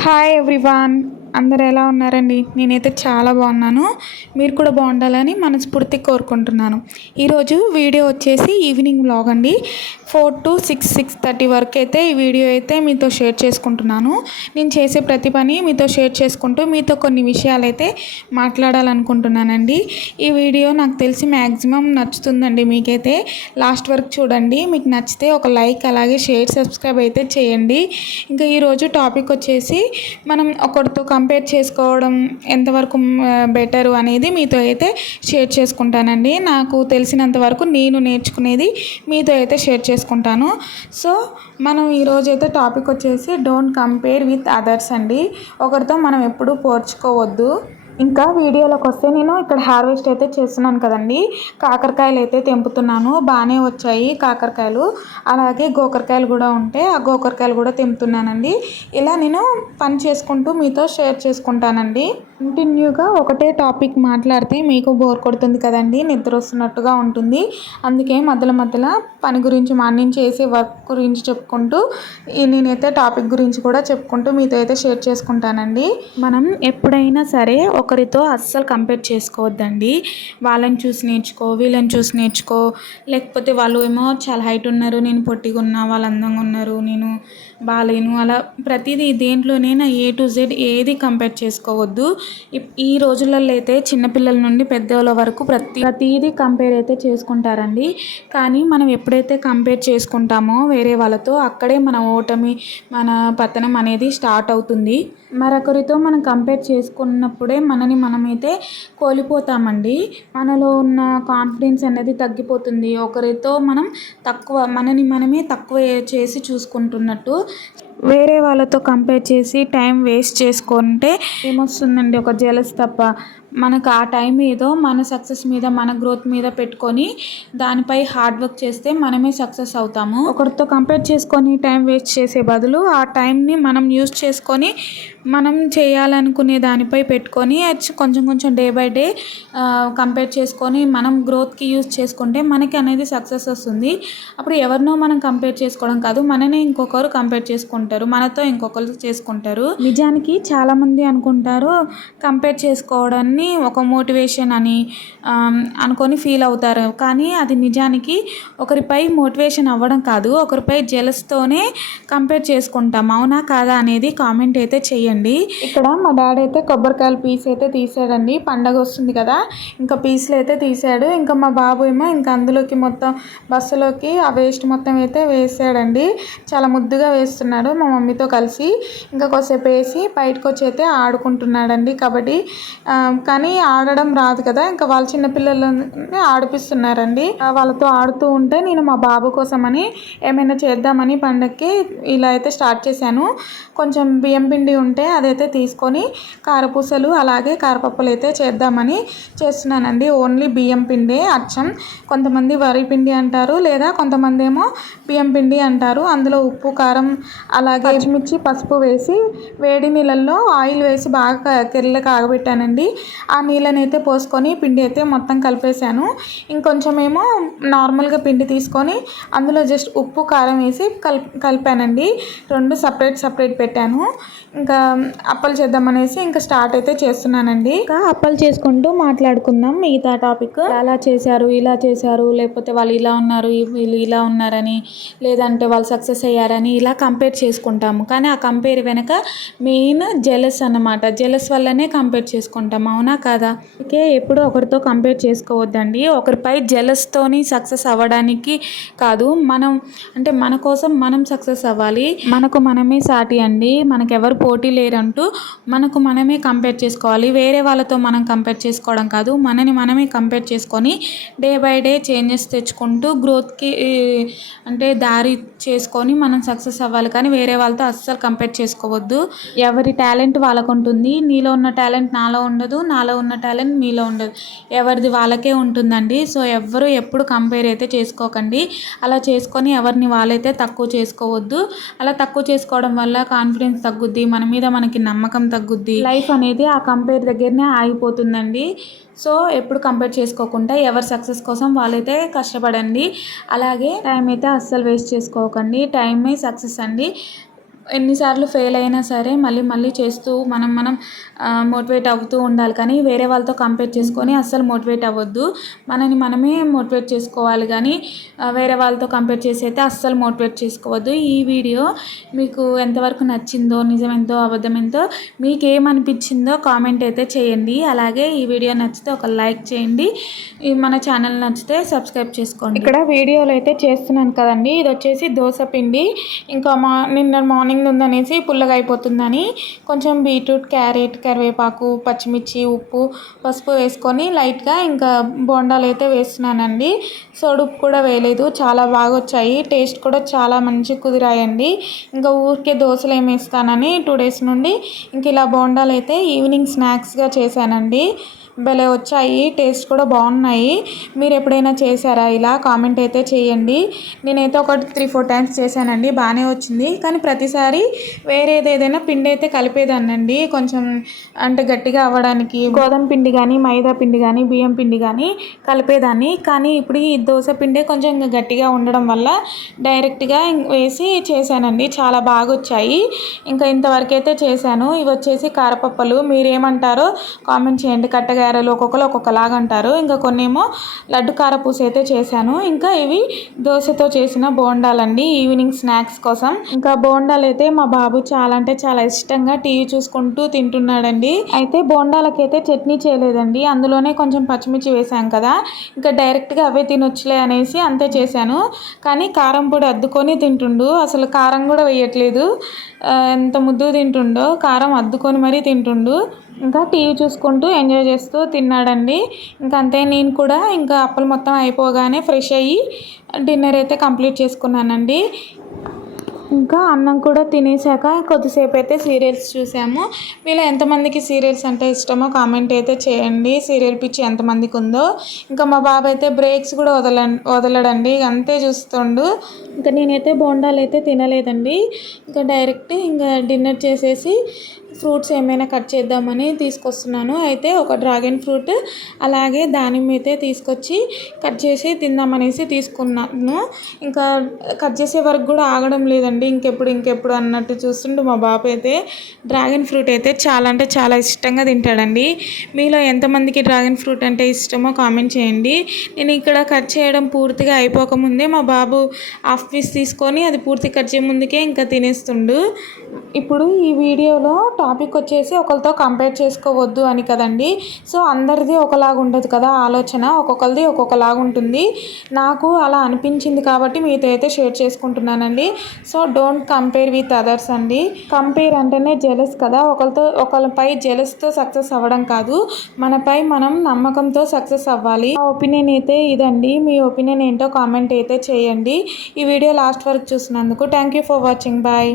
Hi everyone. అందరు ఎలా ఉన్నారండి? నేనైతే చాలా బాగున్నాను. మీరు కూడా బాగుండాలని మనస్ఫూర్తి కోరుకుంటున్నాను. ఈరోజు వీడియో వచ్చేసి ఈవినింగ్ బ్లాగ్ అండి. Four to six six thirty వరకు అయితే ఈ వీడియో అయితే మీతో షేర్ చేసుకుంటున్నాను. నేను చేసే ప్రతి పని మీతో షేర్ చేసుకుంటూ మీతో కొన్ని విషయాలు అయితే మాట్లాడాలనుకుంటున్నానండి. ఈ వీడియో నాకు తెలిసి మ్యాక్సిమం నచ్చుతుందండి మీకైతే. లాస్ట్ వరకు చూడండి. మీకు నచ్చితే ఒక లైక్ అలాగే షేర్ సబ్స్క్రైబ్ అయితే చేయండి. ఇంకా ఈరోజు టాపిక్ వచ్చేసి మనం ఒకరితో కంపేర్ చేసుకోవడం ఎంతవరకు బెటరు అనేది మీతో అయితే షేర్ చేసుకుంటానండి. నాకు తెలిసినంత వరకు నేను నేర్చుకునేది మీతో అయితే షేర్ చేసుకుంటాను. సో మనం ఈరోజు అయితే టాపిక్ వచ్చేసి డోంట్ కంపేర్ విత్ అదర్స్ అండి. ఒకరితో మనం ఎప్పుడూ పోర్చుకోవద్దు ఇంకా వీడియోలోకి వస్తే నేను ఇక్కడ హార్వెస్ట్ అయితే చేస్తున్నాను కదండి. కాకరకాయలు అయితే తెంపుతున్నాను. బాగానే వచ్చాయి కాకరకాయలు. అలాగే గోకరకాయలు కూడా ఉంటే ఆ గోకరకాయలు కూడా తెంపుతున్నానండి. ఇలా నేను పని చేసుకుంటూ మీతో షేర్ చేసుకుంటానండి. కంటిన్యూగా ఒకటే టాపిక్ మాట్లాడితే మీకు బోర్ కొడుతుంది కదండి. నిద్ర వస్తున్నట్టుగా ఉంటుంది. అందుకే మధ్యలో మధ్యలో పని గురించి మార్నింగ్ చేసే వర్క్ గురించి చెప్పుకుంటూ నేనైతే టాపిక్ గురించి కూడా చెప్పుకుంటూ మీతో అయితే షేర్ చేసుకుంటానండి. మనం ఎప్పుడైనా సరే ఒకరితో అస్సలు కంపేర్ చేసుకోవద్దండి. వాళ్ళని చూసి నేర్చుకో వీళ్ళని చూసి నేర్చుకో. లేకపోతే వాళ్ళు ఏమో చాలా హైట్ ఉన్నారు నేను పొట్టిగా ఉన్నా వాళ్ళు అందంగా ఉన్నారు నేను బాగాలేను అలా ప్రతిదీ దేంట్లోనైనా ఏ టు జెడ్ ఏది కంపేర్ చేసుకోవద్దు. ఈ రోజులలో అయితే చిన్నపిల్లల నుండి పెద్దవాళ్ళ వరకు ప్రతి ప్రతిదీ కంపేర్ అయితే చేసుకుంటారండి. కానీ మనం ఎప్పుడైతే కంపేర్ చేసుకుంటామో వేరే వాళ్ళతో అక్కడే మన ఓటమి మన పతనం అనేది స్టార్ట్ అవుతుంది. మరొకరితో మనం కంపేర్ చేసుకున్నప్పుడే మనని మనమైతే కోల్పోతామండి. మనలో ఉన్న కాన్ఫిడెన్స్ అనేది తగ్గిపోతుంది. ఒకరితో మనం తక్కువ మనని మనమే తక్కువ చేసి చూసుకుంటున్నట్టు వేరే వాళ్ళతో కంపేర్ చేసి టైం వేస్ట్ చేసుకుంటే ఏమొస్తుందండి? ఒక జెలస్ తప్ప. మనకు ఆ టైం ఏదో మన సక్సెస్ మీద మన గ్రోత్ మీద పెట్టుకొని దానిపై హార్డ్ వర్క్ చేస్తే మనమే సక్సెస్ అవుతాము. ఒకరితో కంపేర్ చేసుకొని టైం వేస్ట్ చేసే బదులు ఆ టైంని మనం యూజ్ చేసుకొని మనం చేయాలనుకునే దానిపై పెట్టుకొని కొంచెం కొంచెం డే బై డే కంపేర్ చేసుకొని మనం గ్రోత్కి యూజ్ చేసుకుంటే మనకి అనేది సక్సెస్ వస్తుంది. అప్పుడు ఎవరినో మనం కంపేర్ చేసుకోవడం కాదు మననే ఇంకొకరు కంపేర్ చేసుకుంటారు మనతో ఇంకొకరు చేసుకుంటారు. నిజానికి చాలామంది అనుకుంటారు కంపేర్ చేసుకోవడాన్ని ఒక మోటివేషన్ అని అనుకొని ఫీల్ అవుతారు. కానీ అది నిజానికి ఒకరిపై మోటివేషన్ అవ్వడం కాదు ఒకరిపై జెలస్తోనే కంపేర్ చేసుకుంటాం. అవునా కాదా అనేది కామెంట్ అయితే అండి. ఇక్కడ మా డాడీ అయితే కొబ్బరికాయల పీస్ అయితే తీసాడండి. పండగ వస్తుంది కదా ఇంకా పీసులు అయితే తీసాడు. ఇంకా మా బాబు ఏమో ఇంకా అందులోకి మొత్తం బస్సులోకి ఆ వేస్ట్ మొత్తం అయితే వేసాడండి. చాలా ముద్దుగా వేస్తున్నాడు మా మమ్మీతో కలిసి. ఇంకా కొద్దిసేపు వేసి బయటకు వచ్చి అయితే ఆడుకుంటున్నాడండి కబడ్డీ. కానీ ఆడడం రాదు కదా ఇంకా వాళ్ళ చిన్నపిల్లలని ఆడిపిస్తున్నారండి. వాళ్ళతో ఆడుతూ ఉంటే నేను మా బాబు కోసమని ఏమైనా చేద్దామని పండగకి ఇలా అయితే స్టార్ట్ చేశాను. కొంచెం బియ్యం పిండి ఉంటే అదైతే తీసుకొని కారపూసలు అలాగే కారపప్పులు అయితే చేద్దామని చేస్తున్నానండి. ఓన్లీ బియ్యం పిండే అచ్చం. కొంతమంది వరి పిండి అంటారు లేదా కొంతమంది ఏమో బియ్యం పిండి అంటారు. అందులో ఉప్పు కారం అలాగే పచ్చిమిర్చి పసుపు వేసి వేడి నీళ్ళల్లో ఆయిల్ వేసి బాగా కెరల కాగబెట్టానండి. ఆ నీళ్ళని అయితే పోసుకొని పిండి అయితే మొత్తం కలిపేశాను. ఇంకొంచెం ఏమో నార్మల్గా పిండి తీసుకొని అందులో జస్ట్ ఉప్పు కారం వేసి కల్ కలిపానండి. రెండు సపరేట్ సపరేట్ పెట్టాను. ఇంకా అప్పలు చేద్దామనేసి ఇంకా స్టార్ట్ అయితే చేస్తున్నానండి. ఇంకా అప్పలు చేసుకుంటూ మాట్లాడుకుందాం మిగతా టాపిక్. అలా చేశారు ఇలా చేశారు లేకపోతే వాళ్ళు ఇలా ఉన్నారు వీళ్ళు ఇలా ఉన్నారని లేదంటే వాళ్ళు సక్సెస్ అయ్యారని ఇలా కంపేర్ చేసుకుంటాము. కానీ ఆ కంపేర్ వెనక మెయిన్ జెలస్ అన్నమాట. జెలస్ వల్లనే కంపేర్ చేసుకుంటాం అవునా కదా? ఓకే ఎప్పుడు ఒకరితో కంపేర్ చేసుకోవద్దండి. ఒకరిపై జెలస్తోని సక్సెస్ అవ్వడానికి కాదు మనం అంటే మన కోసం మనం సక్సెస్ అవ్వాలి. మనకు మనమే సాటి అండి. మనకెవరు పోటీ లేరంటూ మనకు మనమే కంపేర్ చేసుకోవాలి. వేరే వాళ్ళతో మనం కంపేర్ చేసుకోవడం కాదు మనని మనమే కంపేర్ చేసుకొని డే బై డే చేంజెస్ తెచ్చుకుంటూ గ్రోత్కి అంటే దారి చేసుకొని మనం సక్సెస్ అవ్వాలి. కానీ వేరే వాళ్ళతో అస్సలు కంపేర్ చేసుకోవద్దు. ఎవరి టాలెంట్ వాళ్ళకు ఉంటుంది. నీలో ఉన్న టాలెంట్ నాలో ఉండదు నాలో ఉన్న టాలెంట్ మీలో ఉండదు. ఎవరిది వాళ్ళకే ఉంటుందండి. సో ఎవ్వరు ఎప్పుడు కంపేర్ అయితే చేసుకోకండి. అలా చేసుకొని ఎవరిని వాళ్ళైతే తక్కువ చేసుకోవద్దు. అలా తక్కువ చేసుకోవడం వల్ల కాన్ఫిడెన్స్ తగ్గుద్ది. మన మీద మనకి నమ్మకం తగ్గుద్ది. లైఫ్ అనేది ఆ కంపేర్ దగ్గరనే ఆగిపోతుందండి. సో ఎప్పుడు కంపేర్ చేసుకోకుండా ఎవరి సక్సెస్ కోసం వాళ్ళైతే కష్టపడండి. అలాగే టైం అయితే అస్సలు వేస్ట్ చేసుకోకండి. టైమే సక్సెస్ అండి. ఎన్నిసార్లు ఫెయిల్ అయినా సరే మళ్ళీ మళ్ళీ చేస్తూ మనం మనం మోటివేట్ అవుతూ ఉండాలి. కానీ వేరే వాళ్ళతో కంపేర్ చేసుకొని అస్సలు మోటివేట్ అవ్వద్దు. మనని మనమే మోటివేట్ చేసుకోవాలి కానీ వేరే వాళ్ళతో కంపేర్ చేసి అయితే అస్సలు మోటివేట్ చేసుకోవద్దు. ఈ వీడియో మీకు ఎంతవరకు నచ్చిందో నిజమెంతో అబద్ధమెంతో మీకు ఏమనిపించిందో కామెంట్ అయితే చేయండి. అలాగే ఈ వీడియో నచ్చితే ఒక లైక్ చేయండి. మన ఛానల్ నచ్చితే సబ్స్క్రైబ్ చేసుకోండి. ఇక్కడ వీడియోలు అయితే చేస్తున్నాను కదండి. ఇది వచ్చేసి దోశ పిండి. ఇంకా మా నిన్న మార్నింగ్ ఉందనేసి పుల్లగా అయిపోతుందని కొంచెం బీట్రూట్ క్యారెట్ కరివేపాకు పచ్చిమిర్చి ఉప్పు పసుపు వేసుకొని లైట్గా ఇంకా బోండాలు అయితే వేస్తున్నానండి. సోడుపు కూడా వేయలేదు చాలా బాగా వచ్చాయి టేస్ట్ కూడా చాలా మంచి కుదిరాయండి. ఇంకా ఊరికే దోశలు ఏమేస్తానని టూ డేస్ నుండి ఇంక ఇలా బోండాలు అయితే ఈవినింగ్ స్నాక్స్గా చేశానండి. భలే వచ్చాయి టేస్ట్ కూడా బాగున్నాయి. మీరు ఎప్పుడైనా చేశారా? ఇలా కామెంట్ అయితే చేయండి. నేనైతే ఒకటి త్రీ ఫోర్ టైమ్స్ చేశానండి బాగానే వచ్చింది. కానీ ప్రతిసారి వేరేది ఏదైనా పిండి అయితే కలిపేదాన్నండి. కొంచెం అంటే గట్టిగా అవ్వడానికి గోధుమ పిండి కానీ మైదా పిండి కానీ బియ్యం పిండి కానీ కలిపేదాన్ని. కానీ ఇప్పుడు ఈ దోశ పిండే కొంచెం గట్టిగా ఉండడం వల్ల డైరెక్ట్గా వేసి చేశానండి. చాలా బాగా వచ్చాయి. ఇంకా ఇంతవరకు అయితే చేశాను. ఇవి వచ్చేసి కారపప్పలు. మీరేమంటారో కామెంట్ చేయండి. కట్టగారలు ఒక్కొక్కరు ఒక్కొక్కలాగా అంటారు. ఇంకా కొన్ని ఏమో లడ్డు కారపూస అయితే చేశాను. ఇంకా ఇవి దోశతో చేసిన బోండాలండి. ఈవినింగ్ స్నాక్స్ కోసం. ఇంకా బోండాలు అయితే మా బాబు చాలా అంటే చాలా ఇష్టంగా టీవీ చూసుకుంటూ తింటున్నాడండి. అయితే బోండాలకైతే చట్నీ చేయలేదండి. అందులోనే కొంచెం పచ్చిమిర్చి వేసాం కదా. ఇంకా డైరెక్ట్గా అవే తినొచ్చులే అనేసి అంతే చేశాను. కానీ కారం పొడి అద్దుకొని తింటుండు. అసలు కారం కూడా వేయట్లేదు. ఎంత ముద్దు తింటుండో కారం అద్దుకొని మరీ తింటుండు. ఇంకా టీవీ చూసుకుంటూ ఎంజాయ్ చేస్తూ తిన్నాడండి. ఇంకా అంతే నేను కూడా ఇంకా అప్పలు మొత్తం అయిపోగానే ఫ్రెష్ అయ్యి డిన్నర్ అయితే కంప్లీట్ చేసుకున్నానండి. ఇంకా అన్నం కూడా తినేసాక కొద్దిసేపు అయితే సీరియల్స్ చూసాము. మీలో ఎంతమందికి సీరియల్స్ అంటే ఇష్టమో కామెంట్ అయితే చేయండి. సీరియల్ పిచ్చి ఎంతమందికి ఉందో. ఇంకా మా బాబు అయితే బ్రేక్స్ కూడా వదల వదలడండి. అంతే చూస్తుండు. ఇంకా నేనైతే బోండాలు అయితే తినలేదండి. ఇంకా డైరెక్ట్ ఇంకా డిన్నర్ చేసేసి ఫ్రూట్స్ ఏమైనా కట్ చేద్దామని తీసుకొస్తున్నాను. అయితే ఒక డ్రాగన్ ఫ్రూట్ అలాగే దానిమ్మ అయితే తీసుకొచ్చి కట్ చేసి తిందామనేసి తీసుకున్నాను. ఇంకా కట్ చేసే వరకు కూడా ఆగడం లేదండి. ఇంకెప్పుడు ఇంకెప్పుడు అన్నట్టు చూస్తుంటే మా బాబు అయితే. డ్రాగన్ ఫ్రూట్ అయితే చాలా అంటే చాలా ఇష్టంగా తింటాడండి. మీలో ఎంతమందికి డ్రాగన్ ఫ్రూట్ అంటే ఇష్టమో కామెంట్ చేయండి. నేను ఇక్కడ కట్ చేయడం పూర్తిగా అయిపోకముందే మా బాబు హాఫ్ పీస్ తీసుకొని అది పూర్తి కట్ చేయ ముందుకే ఇంకా తినేస్తుండు. ఇప్పుడు ఈ వీడియోలో టాపిక్ వచ్చేసి ఒకరితో కంపేర్ చేసుకోవద్దు అని కదండి. సో అందరిది ఒకలాగా ఉండదు కదా ఆలోచన. ఒక్కొక్కరిది ఒక్కొక్కలాగా ఉంటుంది. నాకు అలా అనిపించింది కాబట్టి మీతో అయితే షేర్ చేసుకుంటున్నానండి. So don't compare with others అండి. కంపేర్ అంటేనే జెలస్ కదా. ఒకరితో ఒకరిపై జెలస్తో సక్సెస్ అవ్వడం కాదు. మనపై మనం నమ్మకంతో సక్సెస్ అవ్వాలి. ఆ ఒపీనియన్ అయితే ఇదండి. మీ ఒపీనియన్ ఏంటో కామెంట్ అయితే చేయండి. ఈ వీడియో లాస్ట్ వరకు చూసినందుకు thank you for watching. Bye.